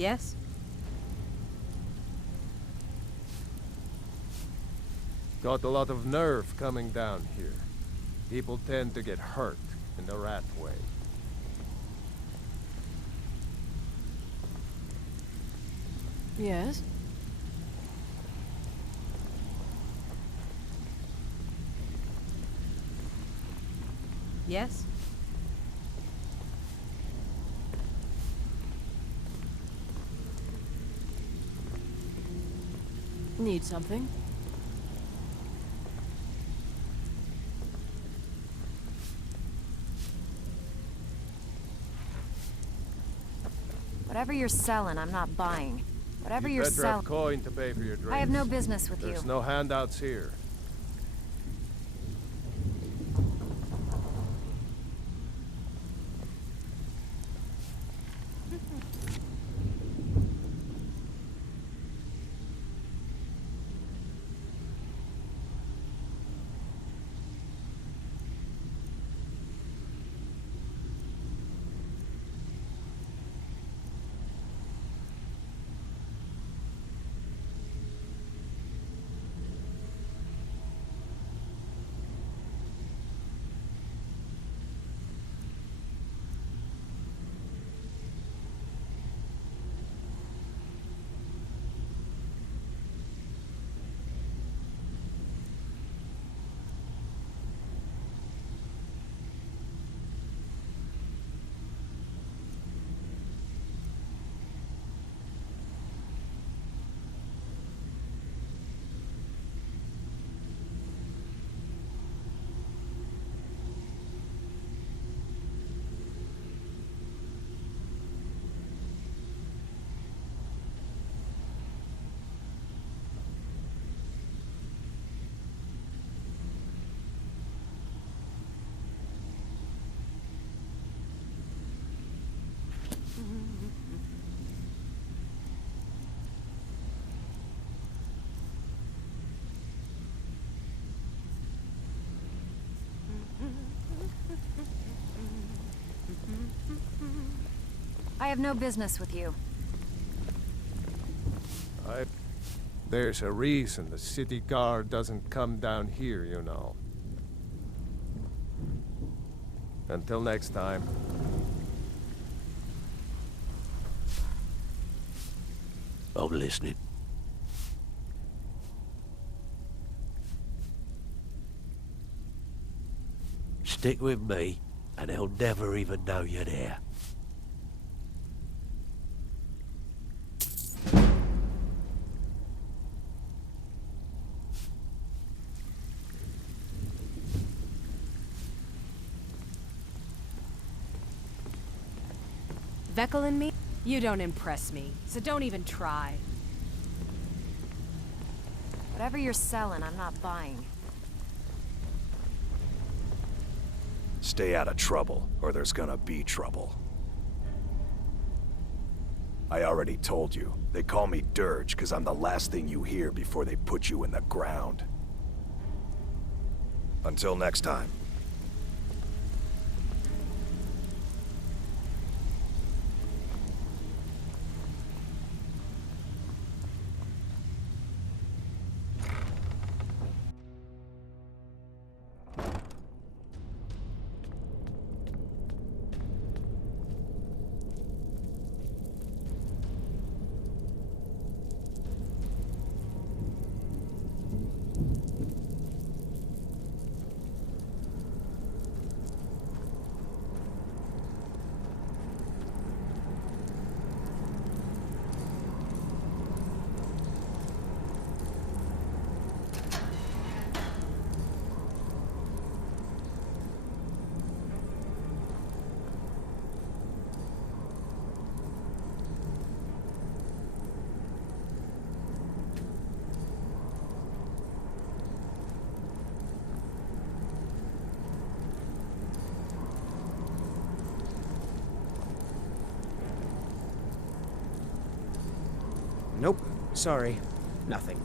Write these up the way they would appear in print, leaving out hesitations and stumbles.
Yes? Got a lot of nerve coming down here. People tend to get hurt in the rat way. Yes? Yes? Need something? Whatever you're selling, I'm not buying. Whatever You you're better selling... have coin to pay for your drinks. I have no business with you. There's no handouts here. I have no business with you. There's a reason the city guard doesn't come down here, you know. Until next time. I'm listening. Stick with me, and they'll never even know you're there. Vekel and me? You don't impress me, so don't even try. Whatever you're selling, I'm not buying. Stay out of trouble, or there's gonna be trouble. I already told you. They call me Dirge because I'm the last thing you hear before they put you in the ground. Until next time. Nope. Sorry. Nothing.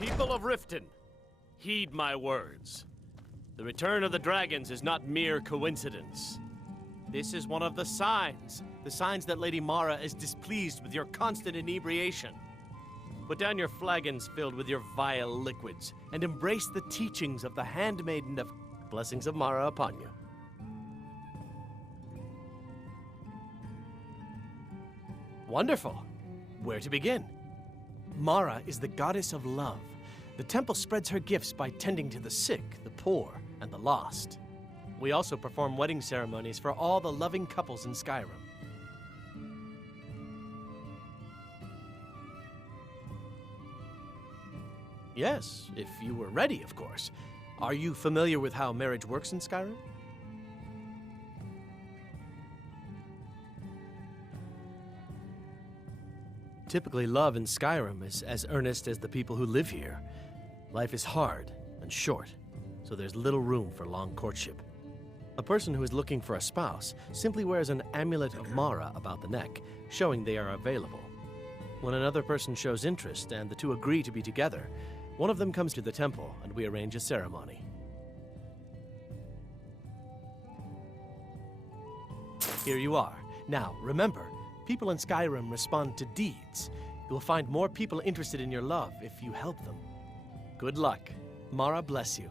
People of Riften, heed my words. The return of the dragons is not mere coincidence. This is one of the signs that Lady Mara is displeased with your constant inebriation. Put down your flagons filled with your vile liquids, and embrace the teachings of the handmaiden of blessings of Mara upon you. Wonderful. Where to begin? Mara is the goddess of love. The temple spreads her gifts by tending to the sick, the poor, and the lost. We also perform wedding ceremonies for all the loving couples in Skyrim. Yes, if you were ready, of course. Are you familiar with how marriage works in Skyrim? Typically, love in Skyrim is as earnest as the people who live here. Life is hard and short, so there's little room for long courtship. A person who is looking for a spouse simply wears an amulet of Mara about the neck, showing they are available. When another person shows interest and the two agree to be together, one of them comes to the temple and we arrange a ceremony. Here you are. Now, remember, people in Skyrim respond to deeds. You will find more people interested in your love if you help them. Good luck. Mara bless you.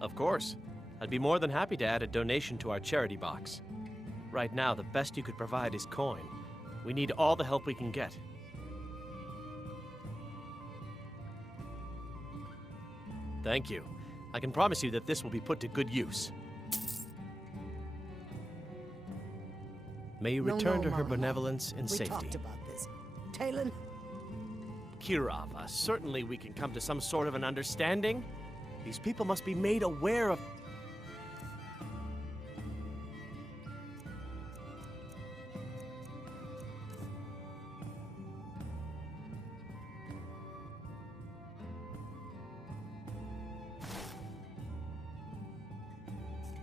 Of course. I'd be more than happy to add a donation to our charity box. Right now, the best you could provide is coin. We need all the help we can get. Thank you. I can promise you that this will be put to good use. May you return to her benevolence in safety. We talked about this. Talon? Kirava, certainly we can come to some sort of an understanding. These people must be made aware of...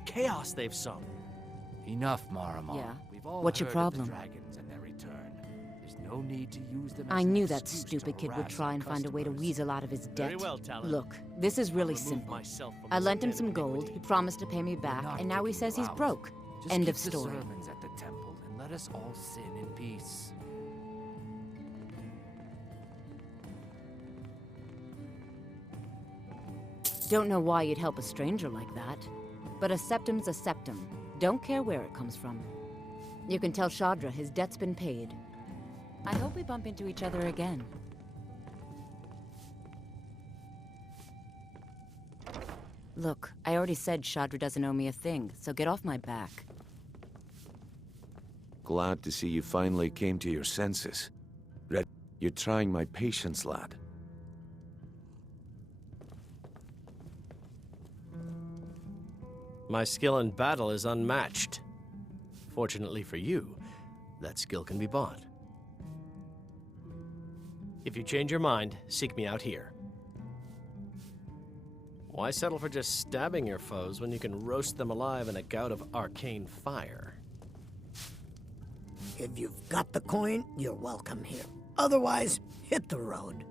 chaos they've sown. Enough, Marama. Yeah? We've all What's your heard of the problem? dragons and their return. There's no need to use them as I an knew that excuse to stupid kid would harass try our and find a way to customers. weasel out of his debt. Very well, Talon. Look, this is really I'll remove simple. myself from I this lent him den some of gold, iniquity. he promised to pay me We're back, not and now he kicking says you he's out. broke. Just End keep of story. the servants at the temple and let us all sin in peace. Don't know why you'd help a stranger like that. But a septum's a septum. Don't care where it comes from. You can tell Shadra his debt's been paid. I hope we bump into each other again. Look, I already said Shadra doesn't owe me a thing, so get off my back. Glad to see you finally came to your senses. Red, you're trying my patience, lad. My skill in battle is unmatched. Fortunately for you, that skill can be bought. If you change your mind, seek me out here. Why settle for just stabbing your foes when you can roast them alive in a gout of arcane fire? If you've got the coin, you're welcome here. Otherwise, hit the road.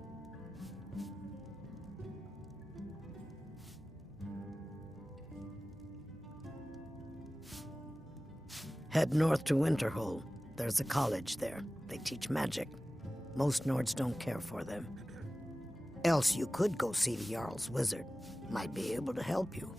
Head north to Winterhold. There's a college there. They teach magic. Most Nords don't care for them. Else you could go see the Jarl's wizard. Might be able to help you.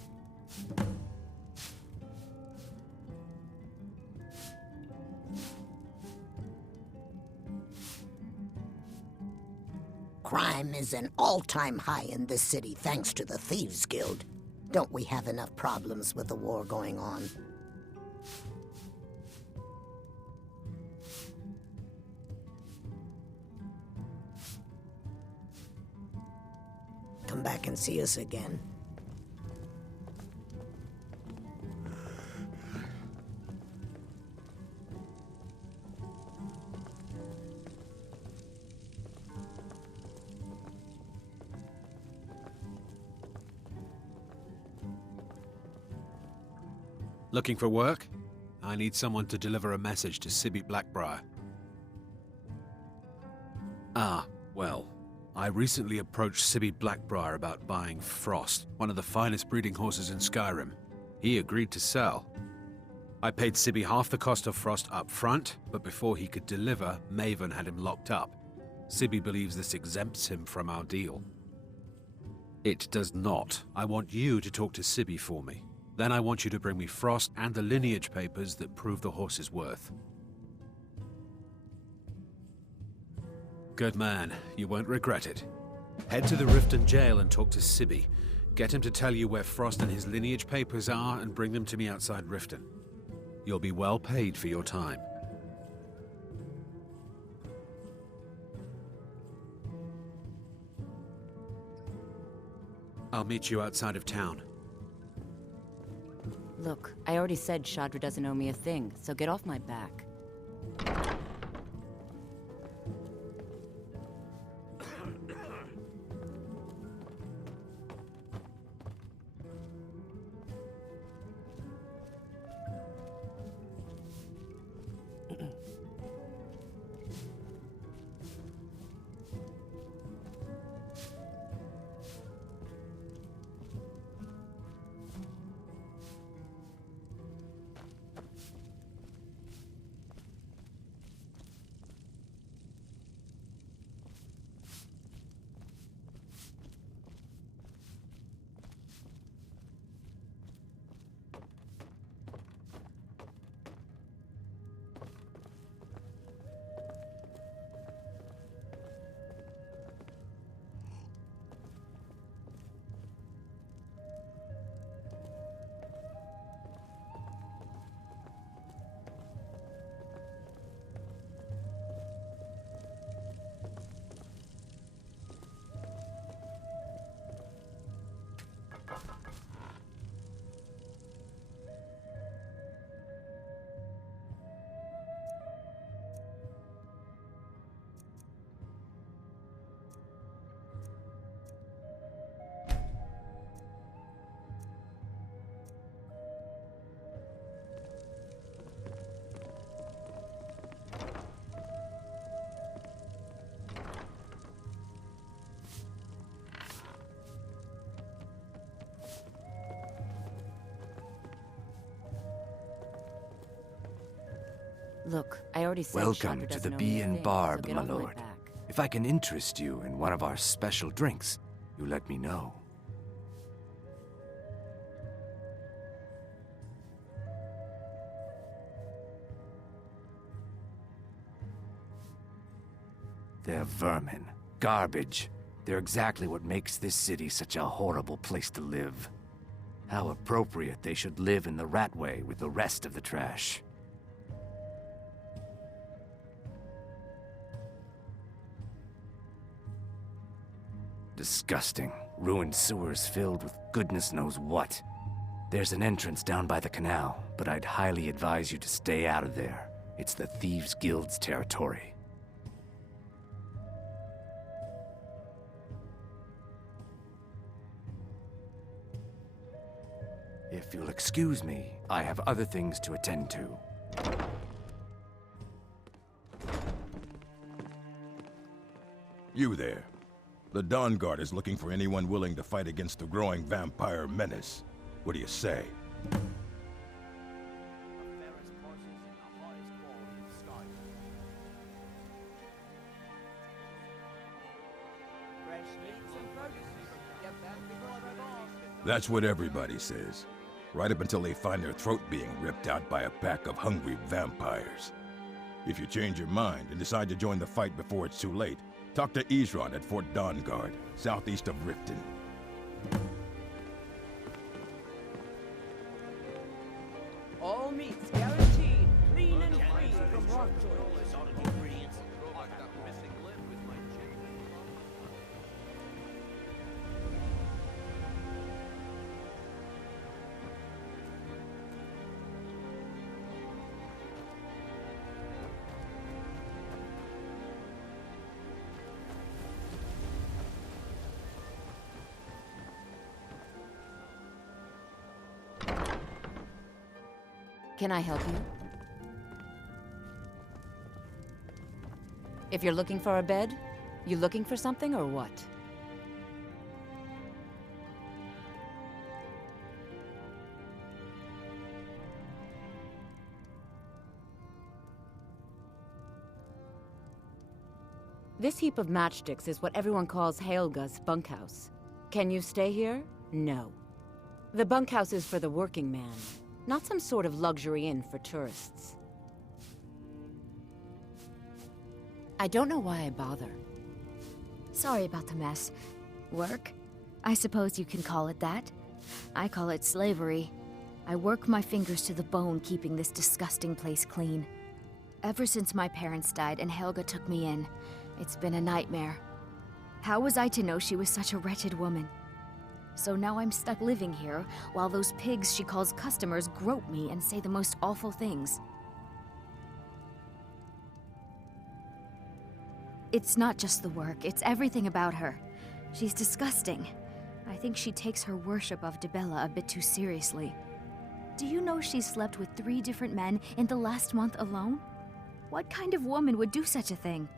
Crime is an all-time high in this city thanks to the Thieves Guild. Don't we have enough problems with the war going on? Come back and see us again. Looking for work? I need someone to deliver a message to Sibby Blackbriar. Ah, well, I recently approached Sibby Blackbriar about buying Frost, one of the finest breeding horses in Skyrim. He agreed to sell. I paid Sibby half the cost of Frost up front, but before he could deliver, Maven had him locked up. Sibby believes this exempts him from our deal. It does not. I want you to talk to Sibby for me. Then I want you to bring me Frost and the lineage papers that prove the horse's worth. Good man. You won't regret it. Head to the Riften jail and talk to Sibby. Get him to tell you where Frost and his lineage papers are and bring them to me outside Riften. You'll be well paid for your time. I'll meet you outside of town. Look, I already said Shadra doesn't owe me a thing, so get off my back. Look, I already said Welcome Shadra to the doesn't owe Bee me a and thing, Barb, so get my off lord. back. If I can interest you in one of our special drinks, you let me know. They're vermin. Garbage. They're exactly what makes this city such a horrible place to live. How appropriate they should live in the Ratway with the rest of the trash. Disgusting. Ruined sewers filled with goodness knows what. There's an entrance down by the canal, but I'd highly advise you to stay out of there. It's the Thieves' Guild's territory. If you'll excuse me, I have other things to attend to. You there. The Dawn Guard is looking for anyone willing to fight against the growing vampire menace. What do you say? That's what everybody says. Right up until they find their throat being ripped out by a pack of hungry vampires. If you change your mind and decide to join the fight before it's too late, talk to Isran at Fort Dawnguard, southeast of Riften. All meats guaranteed, clean and free from Rockjoy. Can I help you? If you're looking for a bed, You looking for something or what? This heap of matchsticks is what everyone calls Helga's bunkhouse. Can you stay here? No. The bunkhouse is for the working man, not some sort of luxury inn for tourists. I don't know why I bother. Sorry about the mess. Work? I suppose you can call it that. I call it slavery. I work my fingers to the bone keeping this disgusting place clean. Ever since my parents died and Helga took me in, it's been a nightmare. How was I to know she was such a wretched woman? So now I'm stuck living here, while those pigs she calls customers grope me and say the most awful things. It's not just the work, it's everything about her. She's disgusting. I think she takes her worship of Dibella a bit too seriously. Do you know she slept with 3 different men in the last month alone? What kind of woman would do such a thing?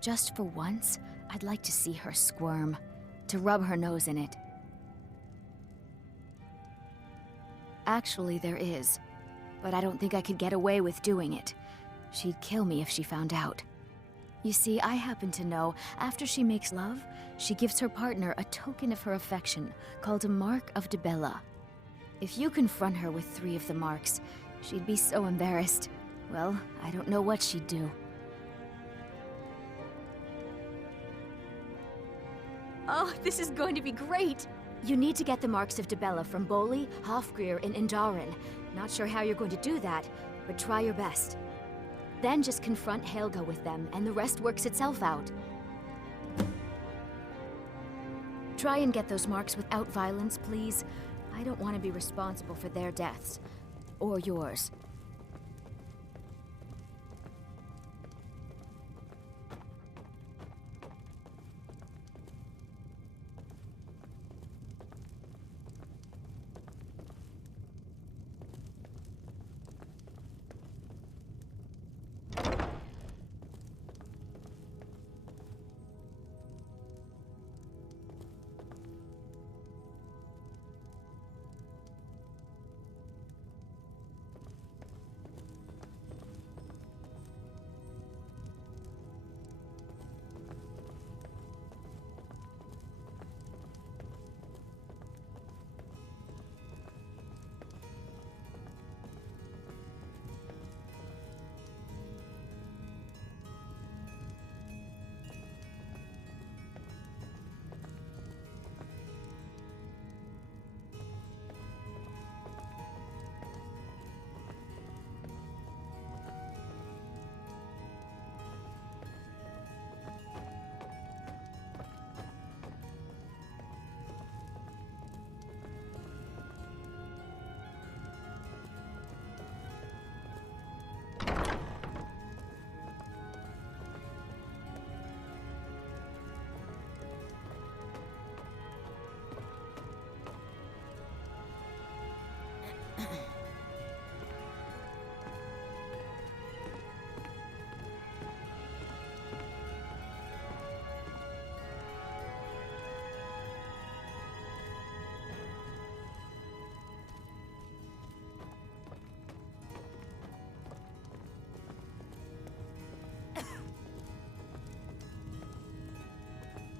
Just for once, I'd like to see her squirm, to rub her nose in it. Actually, there is, but I don't think I could get away with doing it. She'd kill me if she found out. You see, I happen to know, after she makes love, she gives her partner a token of her affection, called a Mark of Dibella. If you confront her with 3 of the marks, she'd be so embarrassed. Well, I don't know what she'd do. Oh, this is going to be great! You need to get the marks of Dibella from Boli, Hofgrir, and Indaren. Not sure how you're going to do that, but try your best. Then just confront Helga with them, and the rest works itself out. Try and get those marks without violence, please. I don't want to be responsible for their deaths. Or yours.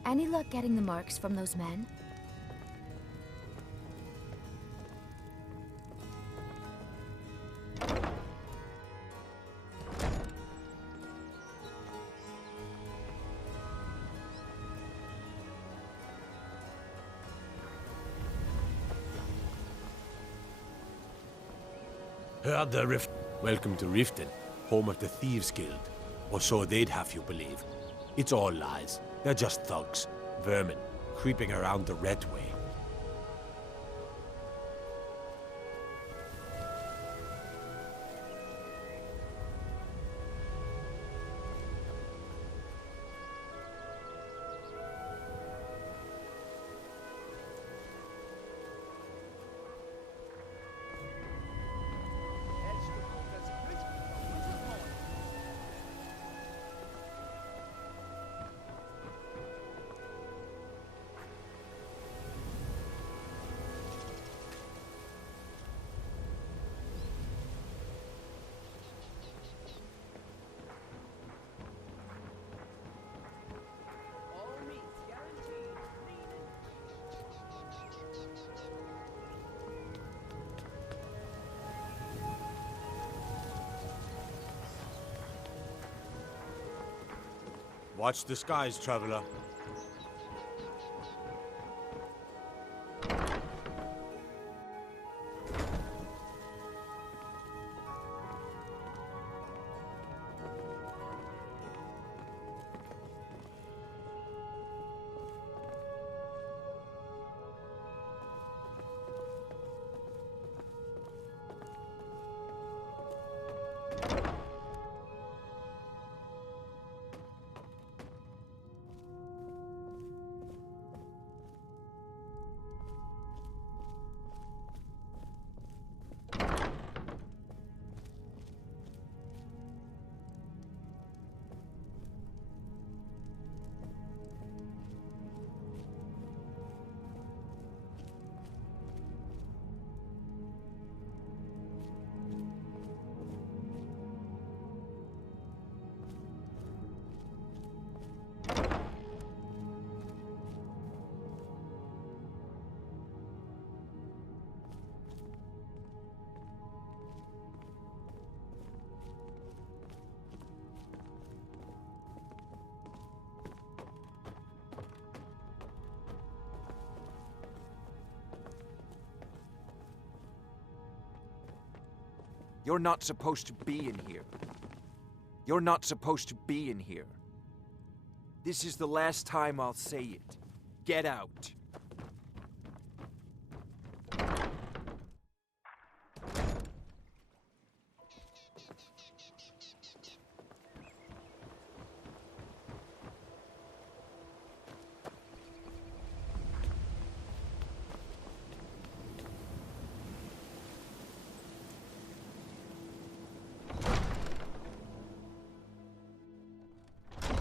Any luck getting the marks from those men? Heard the Rift. Welcome to Riften, home of the Thieves Guild. Or so they'd have you believe. It's all lies. They're just thugs, vermin, creeping around the Red Way. Watch the skies, traveler. You're not supposed to be in here. You're not supposed to be in here. This is the last time I'll say it. Get out.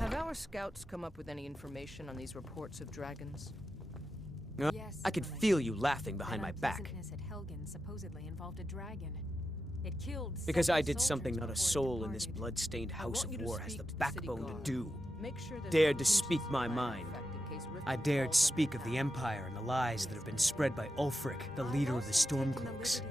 Have our scouts come up with any information on these reports of dragons? Yes, I could feel you laughing behind my back. At Helgen supposedly involved a dragon. It killed Because I several did something soldiers not a before it soul in this departed. blood-stained house of you to war has speak the to the backbone city to guard. do. Make sure there's Dared no to speak hindrance my to mind. effect in case Rift I dared falls speak under of the Empire and the lies that have been spread by Ulfric, the leader of the Stormcloaks.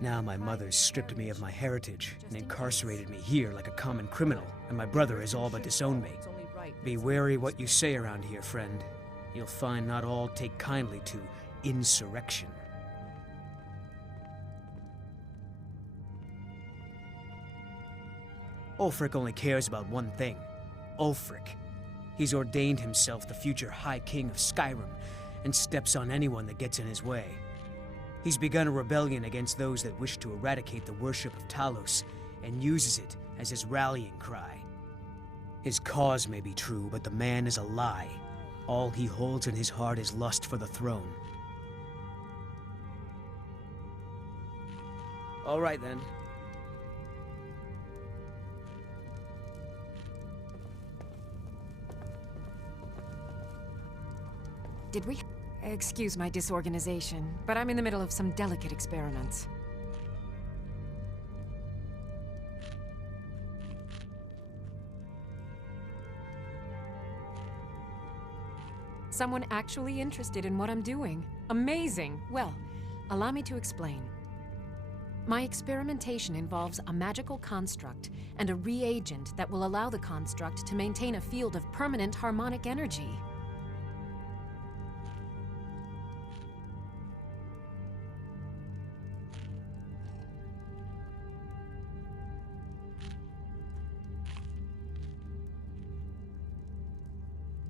Now my mother's stripped me of my heritage and incarcerated me here like a common criminal, and my brother has all but disowned me. It's only right Be wary what you say around here, friend. You'll find not all take kindly to insurrection. Ulfric only cares about one thing. Ulfric. He's ordained himself the future High King of Skyrim, and steps on anyone that gets in his way. He's begun a rebellion against those that wish to eradicate the worship of Talos, and uses it as his rallying cry. His cause may be true, but the man is a lie. All he holds in his heart is lust for the throne. All right, then. Did we? Excuse my disorganization, but I'm in the middle of some delicate experiments. Someone actually interested in what I'm doing. Amazing! Well, allow me to explain. My experimentation involves a magical construct and a reagent that will allow the construct to maintain a field of permanent harmonic energy.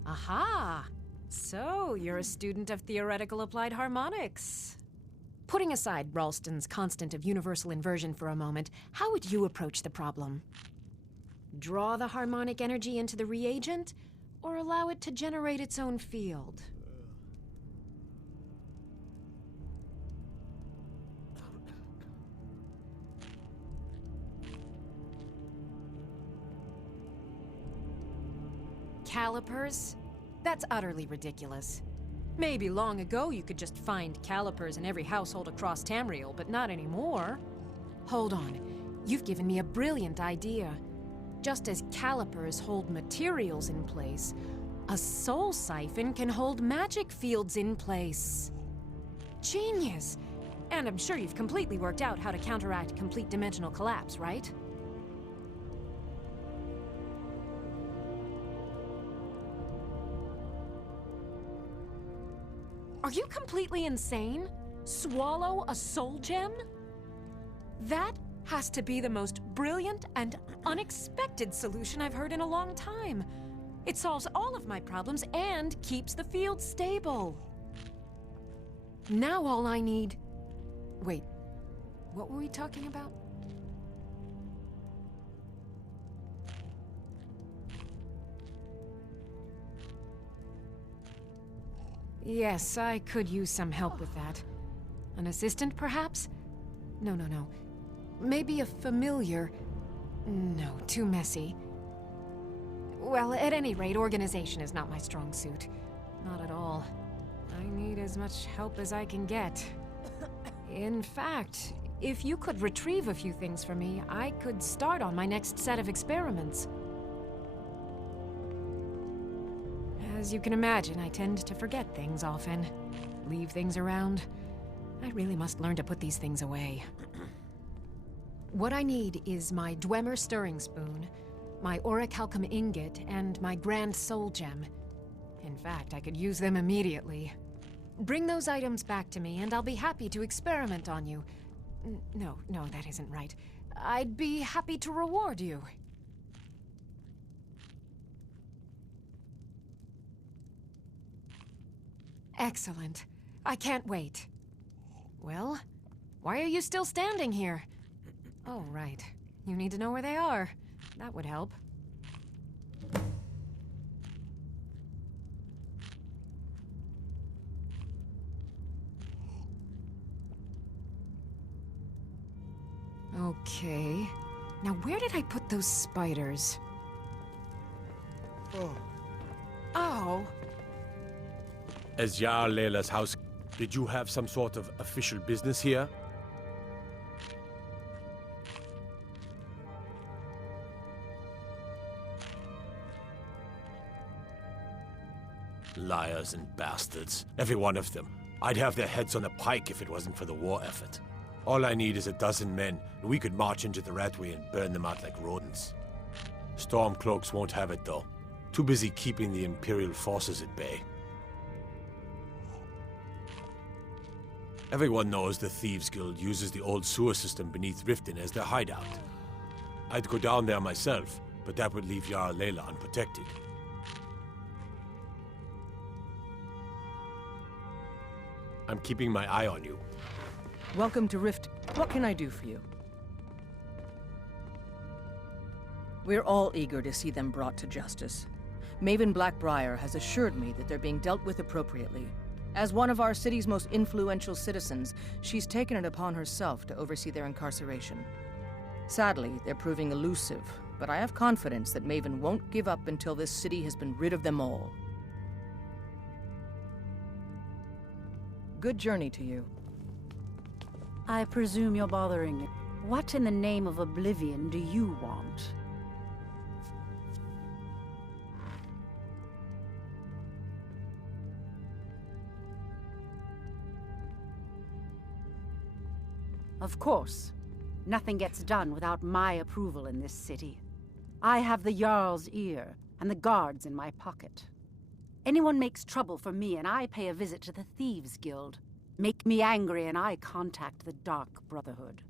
Aha! So, you're a student of theoretical applied harmonics. Putting aside Ralston's constant of universal inversion for a moment, how would you approach the problem? Draw the harmonic energy into the reagent, or allow it to generate its own field? Calipers? That's utterly ridiculous. Maybe long ago you could just find calipers in every household across Tamriel, but not anymore. Hold on. You've given me a brilliant idea. Just as calipers hold materials in place, a soul siphon can hold magic fields in place. Genius! And I'm sure you've completely worked out how to counteract complete dimensional collapse, right? Are you completely insane? Swallow a soul gem? That has to be the most brilliant and unexpected solution I've heard in a long time. It solves all of my problems and keeps the field stable. Now all I need... Wait, what were we talking about? Yes, I could use some help with that. An assistant, perhaps? No. Maybe a familiar. No, too messy. Well, at any rate, organization is not my strong suit. Not at all. I need as much help as I can get. In fact, if you could retrieve a few things for me, I could start on my next set of experiments. As you can imagine, I tend to forget things often. Leave things around. I really must learn to put these things away. What I need is my Dwemer stirring spoon, my orichalcum ingot, and my Grand Soul Gem. In fact, I could use them immediately. Bring those items back to me, and I'll be happy to experiment on you. No, that isn't right. I'd be happy to reward you. Excellent. I can't wait. Well, why are you still standing here? Oh, right. You need to know where they are. That would help. Okay. Now, where did I put those spiders? Oh! As Jarl Leila's house, did you have some sort of official business here? Liars and bastards. Every one of them. I'd have their heads on a pike if it wasn't for the war effort. All I need is a dozen men, and we could march into the Ratway and burn them out like rodents. Stormcloaks won't have it, though. Too busy keeping the Imperial forces at bay. Everyone knows the Thieves Guild uses the old sewer system beneath Riften as their hideout. I'd go down there myself, but that would leave Jarl Leila unprotected. I'm keeping my eye on you. Welcome to Rift. What can I do for you? We're all eager to see them brought to justice. Maven Blackbriar has assured me that they're being dealt with appropriately. As one of our city's most influential citizens, she's taken it upon herself to oversee their incarceration. Sadly, they're proving elusive, but I have confidence that Maven won't give up until this city has been rid of them all. Good journey to you. I presume you're bothering me. What in the name of oblivion do you want? Of course. Nothing gets done without my approval in this city. I have the Jarl's ear, and the guards in my pocket. Anyone makes trouble for me, and I pay a visit to the Thieves Guild. Make me angry, and I contact the Dark Brotherhood.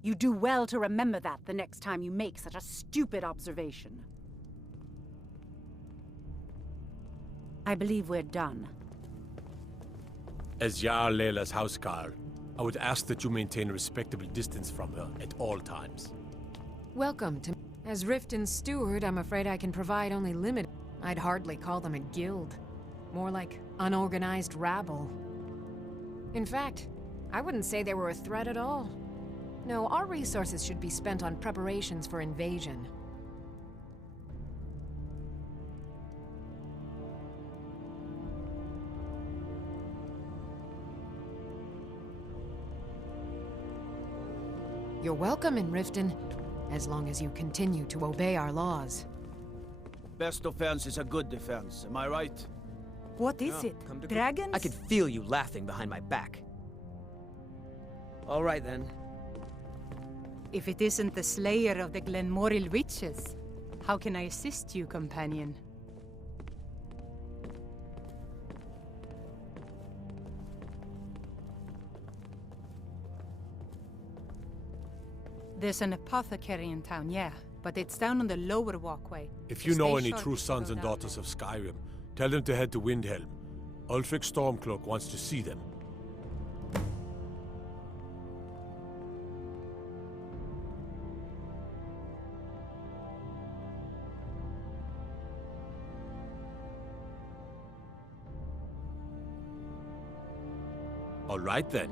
You do well to remember that the next time you make such a stupid observation. I believe we're done. As Jarl Leila's houseguard, I would ask that you maintain a respectable distance from her at all times. Welcome to... As Riften's steward, I'm afraid I can provide only limited... I'd hardly call them a guild. More like unorganized rabble. In fact, I wouldn't say they were a threat at all. No, our resources should be spent on preparations for invasion. You're welcome in Riften, as long as you continue to obey our laws. Best defense is a good defense, am I right? What is it? Dragons? I could feel you laughing behind my back. All right, then. If it isn't the slayer of the Glenmoril witches, how can I assist you, companion? There's an apothecary in town, yeah, but it's down on the lower walkway. If you So know stay any sharp true if you sons go and down daughters of Skyrim, tell them to head to Windhelm. Ulfric Stormcloak wants to see them. All right then.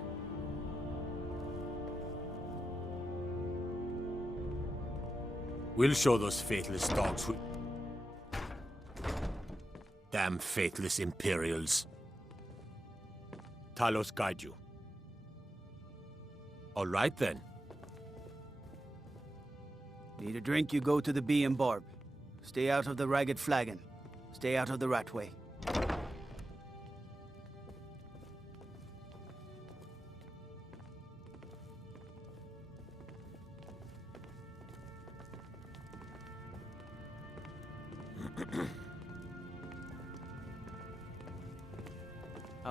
We'll show those faithless dogs who... Damn faithless Imperials. Talos guide you. All right then. Need a drink, you go to the Bee and Barb. Stay out of the Ragged Flagon. Stay out of the Ratway.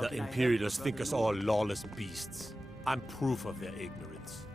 The Imperials think us all lawless beasts. I'm proof of their ignorance.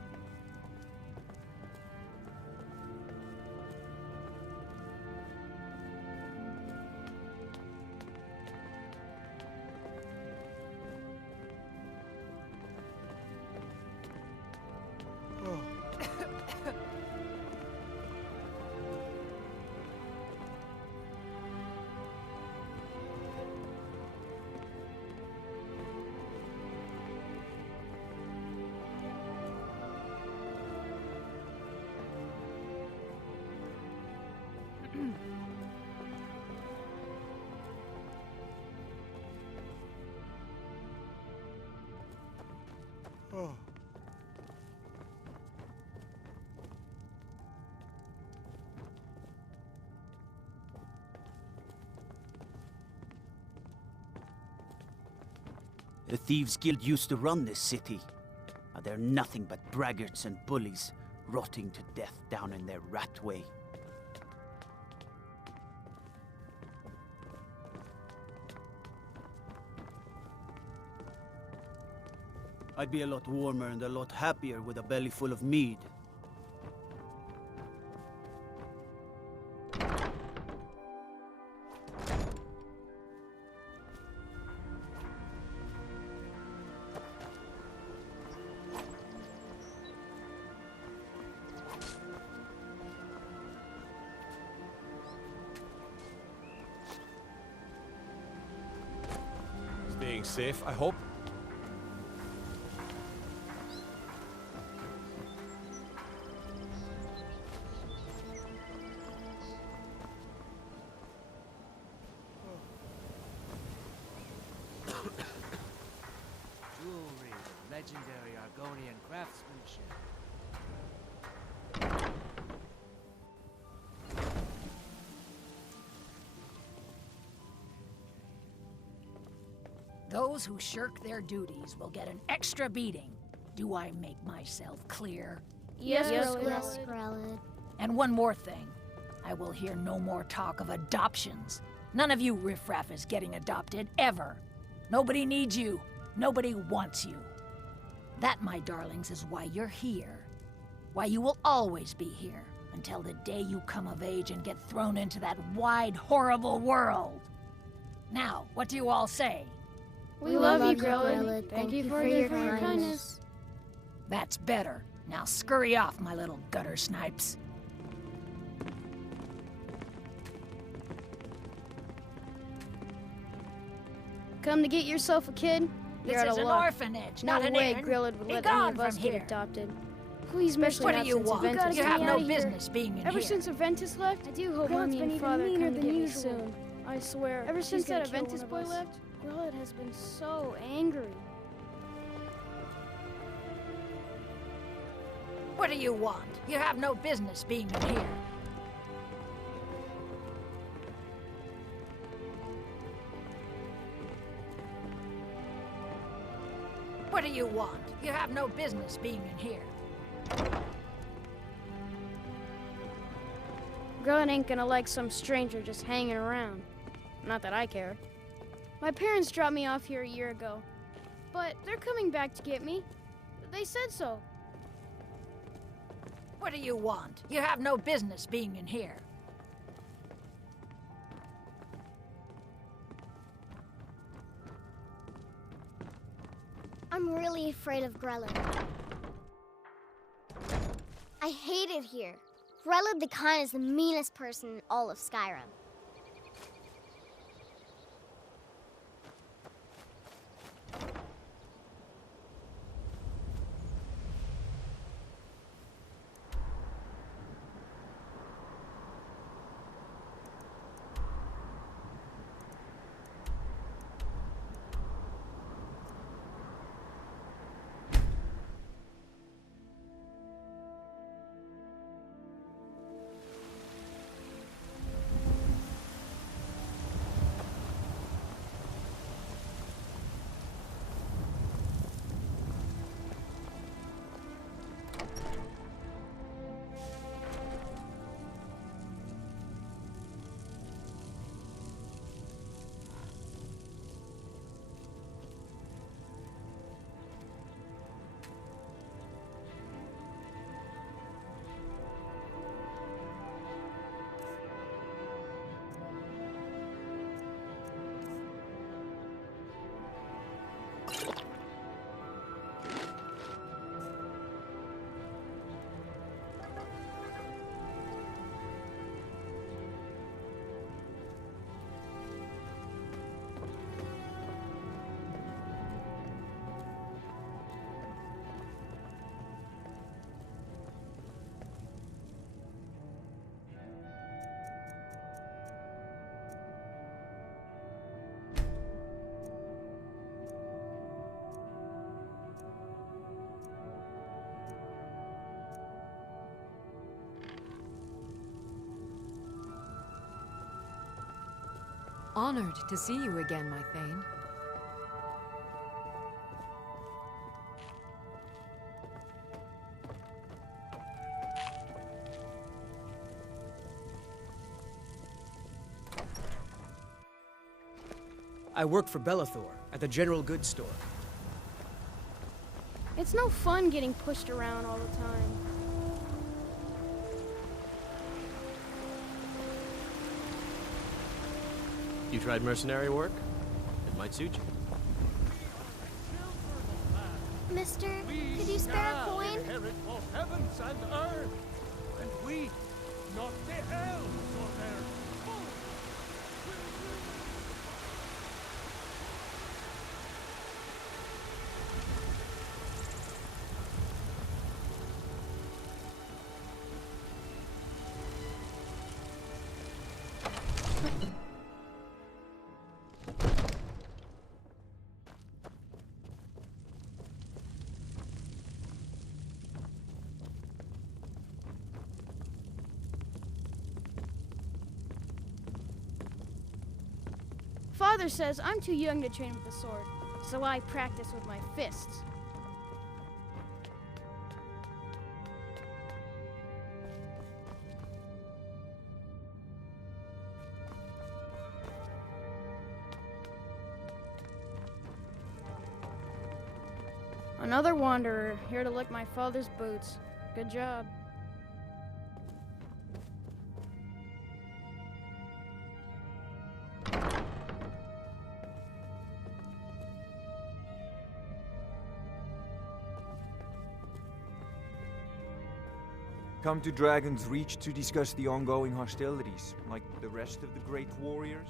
The Thieves' Guild used to run this city. Now they're nothing but braggarts and bullies, rotting to death down in their Ratway. I'd be a lot warmer and a lot happier with a belly full of mead. Staying safe, I hope. Jewelry, legendary Argonian craftsmanship. Those who shirk their duties will get an extra beating. Do I make myself clear? Yes, Grelid. And one more thing. I will hear no more talk of adoptions. None of you riffraff is getting adopted, ever. Nobody needs you. Nobody wants you. That, my darlings, is why you're here. Why you will always be here, until the day you come of age and get thrown into that wide, horrible world. Now, what do you all say? We love you, Grelid. Thank you for your kindness. That's better. Now scurry off, my little gutter snipes. Come to get yourself a kid? This You're out is of an luck. orphanage, No not an way inn. Grillid would Be let any gone of us from get here. adopted. Please, especially What do not you since want? Aventus You got have me no out of here. business being in Ever here. since Aventus left, I do hope Grelid's Mommy been and even Father meaner come to than get me usual. soon. I swear. Ever She's since that gonna kill Aventus one boy of us. left, Grelid has been so angry. What do you want? You have no business being in here. What do you want? You have no business being in here. Grelid ain't gonna like some stranger just hanging around. Not that I care. My parents dropped me off here a year ago, but they're coming back to get me. They said so. What do you want? You have no business being in here. I'm really afraid of Grella. I hate it here. Grella the Khan is the meanest person in all of Skyrim. Honored to see you again, my Thane. I work for Bellathor at the general goods store. It's no fun getting pushed around all the time. You tried mercenary work? It might suit you. Mister, could you spare a coin? Inherit both heavens and earth, and we, not the elves or their foes. Father says I'm too young to train with the sword, so I practice with my fists. Another wanderer, here to lick my father's boots. Good job. Come to Dragon's Reach to discuss the ongoing hostilities, like the rest of the great warriors?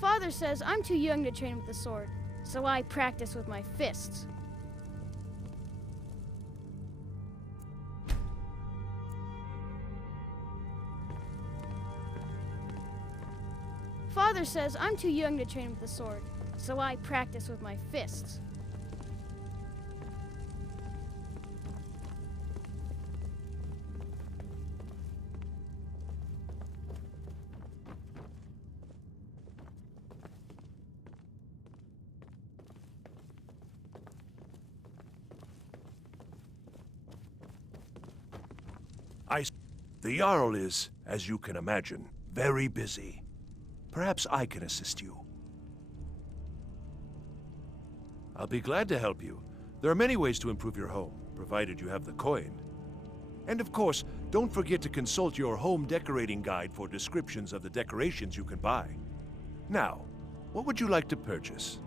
Father says I'm too young to train with the sword, so I practice with my fists. Father says I'm too young to train with the sword, so I practice with my fists. The Jarl is, as you can imagine, very busy. Perhaps I can assist you. I'll be glad to help you. There are many ways to improve your home, provided you have the coin. And of course, don't forget to consult your home decorating guide for descriptions of the decorations you can buy. Now, what would you like to purchase?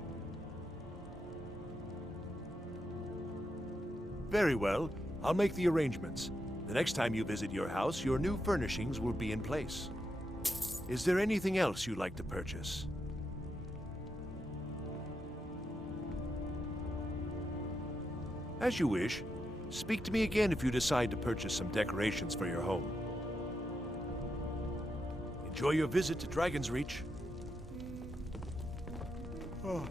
Very well, I'll make the arrangements. The next time you visit your house, your new furnishings will be in place. Is there anything else you'd like to purchase? As you wish. Speak to me again if you decide to purchase some decorations for your home. Enjoy your visit to Dragon's Reach. Oh.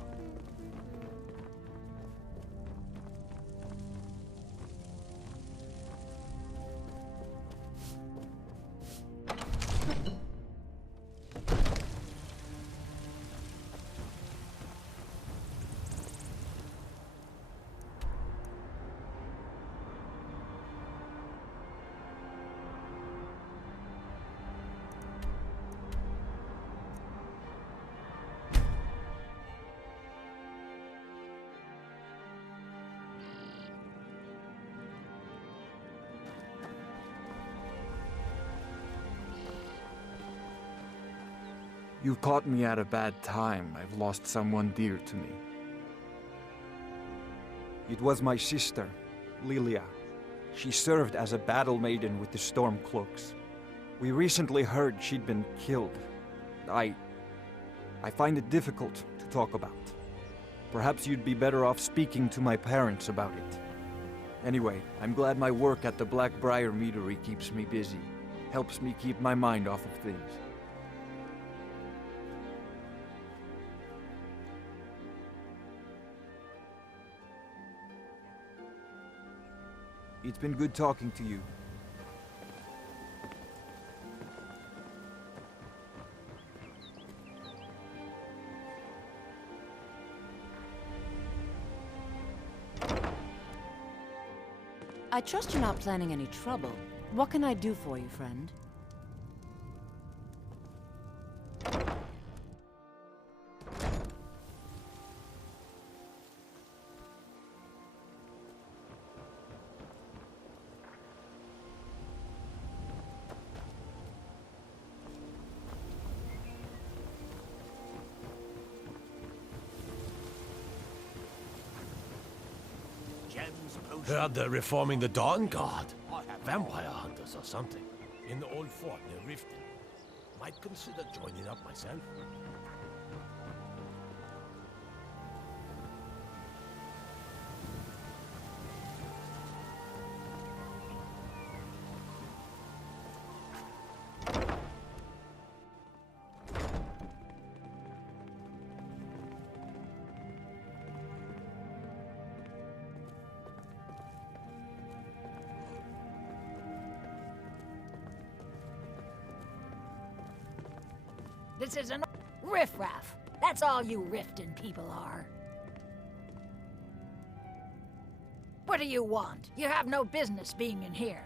You caught me at a bad time. I've lost someone dear to me. It was my sister, Lilia. She served as a battle maiden with the Stormcloaks. We recently heard she'd been killed. I find it difficult to talk about. Perhaps you'd be better off speaking to my parents about it. Anyway, I'm glad my work at the Blackbriar Meadery keeps me busy. Helps me keep my mind off of things. It's been good talking to you. I trust you're not planning any trouble. What can I do for you, friend? Heard they're reforming the Dawn Guard. Vampire hunters or something. In the old fort near Riften. Might consider joining up myself. This is an riffraff. That's all you Riften people are. What do you want? You have no business being in here.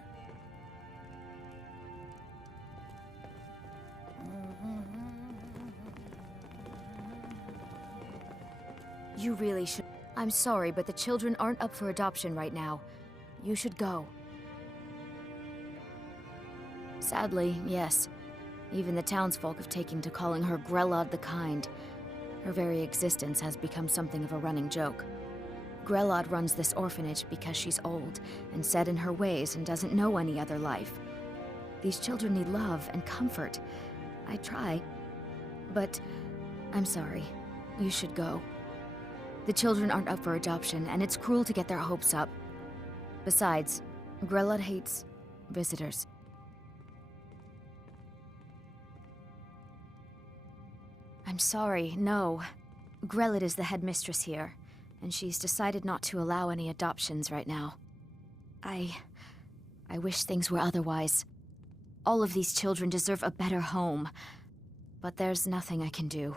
You really should. I'm sorry, but the children aren't up for adoption right now. You should go. Sadly, yes. Even the townsfolk have taken to calling her Grelod the Kind. Her very existence has become something of a running joke. Grelod runs this orphanage because she's old and set in her ways and doesn't know any other life. These children need love and comfort. I try, but I'm sorry. You should go. The children aren't up for adoption, and it's cruel to get their hopes up. Besides, Grelod hates visitors. I'm sorry, no. Grelid is the headmistress here, and she's decided not to allow any adoptions right now. I wish things were otherwise. All of these children deserve a better home, but there's nothing I can do.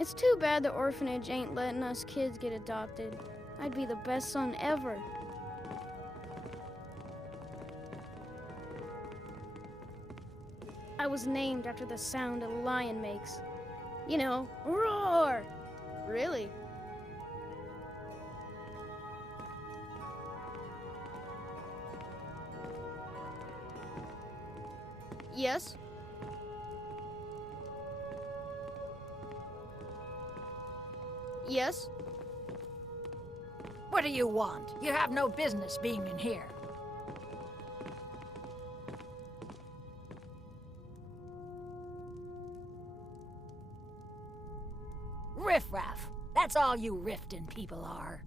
It's too bad the orphanage ain't letting us kids get adopted. I'd be the best son ever. I was named after the sound a lion makes. You know, roar! Really? Yes? Yes? What do you want? You have no business being in here. Riffraff. That's all you Riften people are.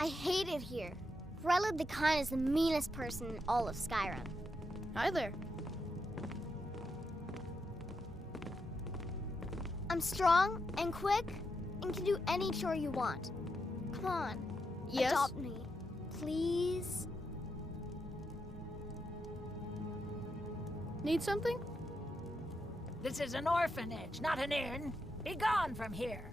I hate it here. Grelid the Kind is the meanest person in all of Skyrim. Hi there. I'm strong and quick and can do any chore you want. Come on. Yes? Adopt me. Please? Need something? This is an orphanage, not an inn. Be gone from here.